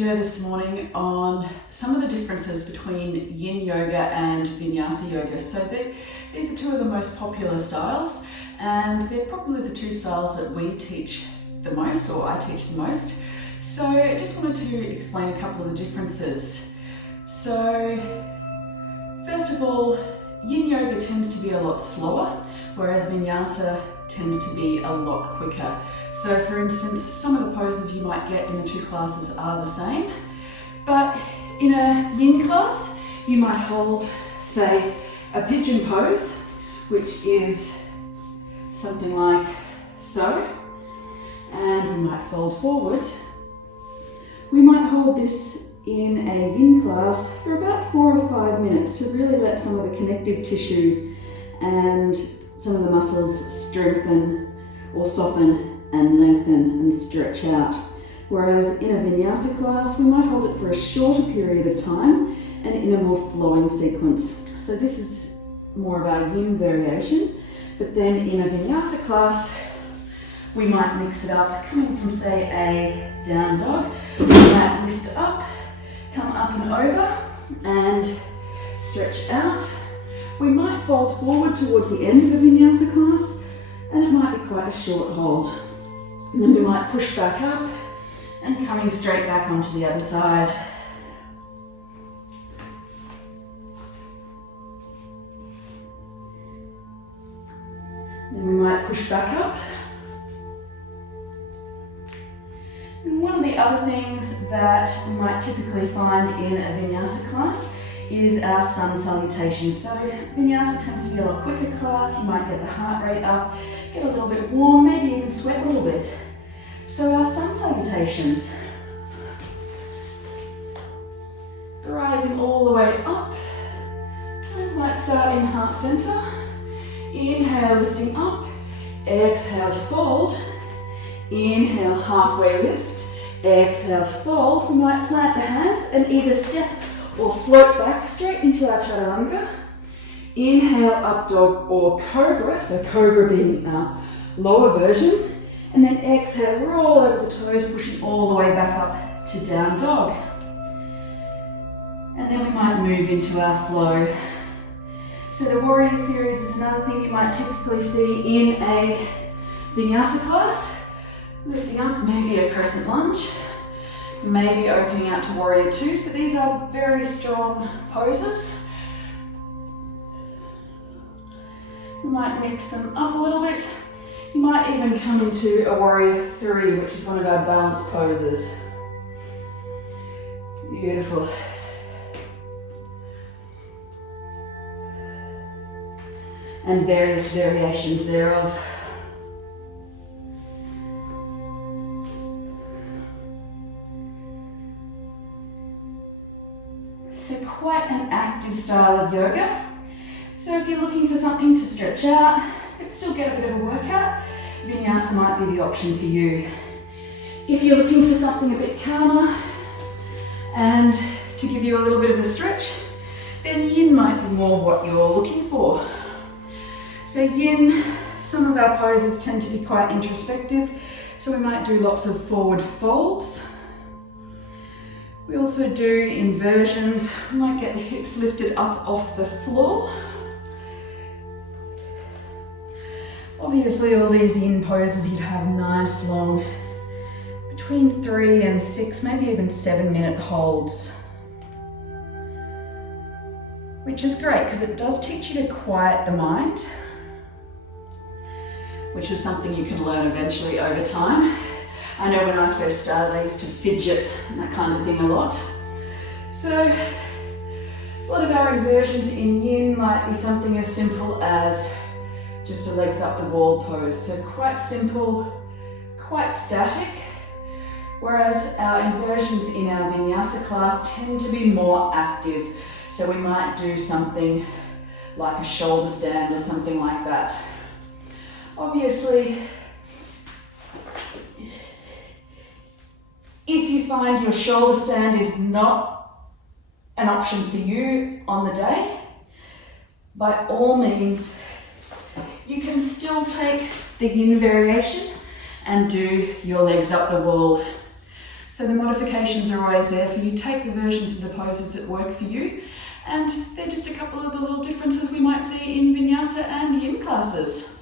video this morning on some of the differences between Yin yoga and Vinyasa yoga. So these are two of the most popular styles, and they're probably the two styles that we teach the most, or I teach the most. So I just wanted to explain a couple of the differences. So first of all, Yin yoga tends to be a lot slower, whereas Vinyasa tends to be a lot quicker. So for instance, some of the poses you might get in the two classes are the same, but in a Yin class, you might hold, say, a pigeon pose, which is something like so, and we might fold forward. We might hold this in a Yin class for about 4 or 5 minutes to really let some of the connective tissue and some of the muscles strengthen or soften and lengthen and stretch out. Whereas in a Vinyasa class, we might hold it for a shorter period of time and in a more flowing sequence. So this is more of our Yin variation, but then in a Vinyasa class, we might mix it up, coming from say a down dog, we might lift up, come up and over and stretch out. We might fold forward towards the end of a Vinyasa class, and it might be quite a short hold. And then we might push back up and coming straight back onto the other side. Then we might push back up. And one of the other things that we might typically find in a Vinyasa class is our sun salutation. So Vinyasa tends to be a lot quicker class. You might get the heart rate up, get a little bit warm, maybe even sweat a little bit. So our sun salutations, rising all the way up. Hands might start in heart center. Inhale, lifting up. Exhale to fold. Inhale, halfway lift. Exhale to fold. We might plant the hands and either step or float back straight into our chaturanga. Inhale, up dog or cobra, so cobra being our lower version. And then exhale, roll over the toes, pushing all the way back up to down dog. And then we might move into our flow. So the warrior series is another thing you might typically see in a Vinyasa class. Lifting up, maybe a crescent lunge. Maybe opening out to warrior two. So these are very strong poses. You might mix them up a little bit. You might even come into a warrior three, which is one of our balance poses. Beautiful. And various variations thereof. So quite an active style of yoga. So if you're looking for something to stretch out, but still get a bit of a workout, Vinyasa might be the option for you. If you're looking for something a bit calmer and to give you a little bit of a stretch, then Yin might be more what you're looking for. So Yin, some of our poses tend to be quite introspective, so we might do lots of forward folds. We also do inversions. We might get the hips lifted up off the floor. Obviously all these Yin poses you'd have nice long, between 3 and 6, maybe even 7-minute holds. Which is great because it does teach you to quiet the mind, which is something you can learn eventually over time. I know when I first started, I used to fidget and that kind of thing a lot. So a lot of our inversions in Yin might be something as simple as just a legs up the wall pose. So quite simple, quite static, whereas our inversions in our Vinyasa class tend to be more active. So we might do something like a shoulder stand or something like that. Obviously, if you find your shoulder stand is not an option for you on the day, by all means, you can still take the Yin variation and do your legs up the wall. So So the modifications are always there for you. Take the versions of the poses that work for you, and they're just a couple of the little differences we might see in Vinyasa and Yin classes.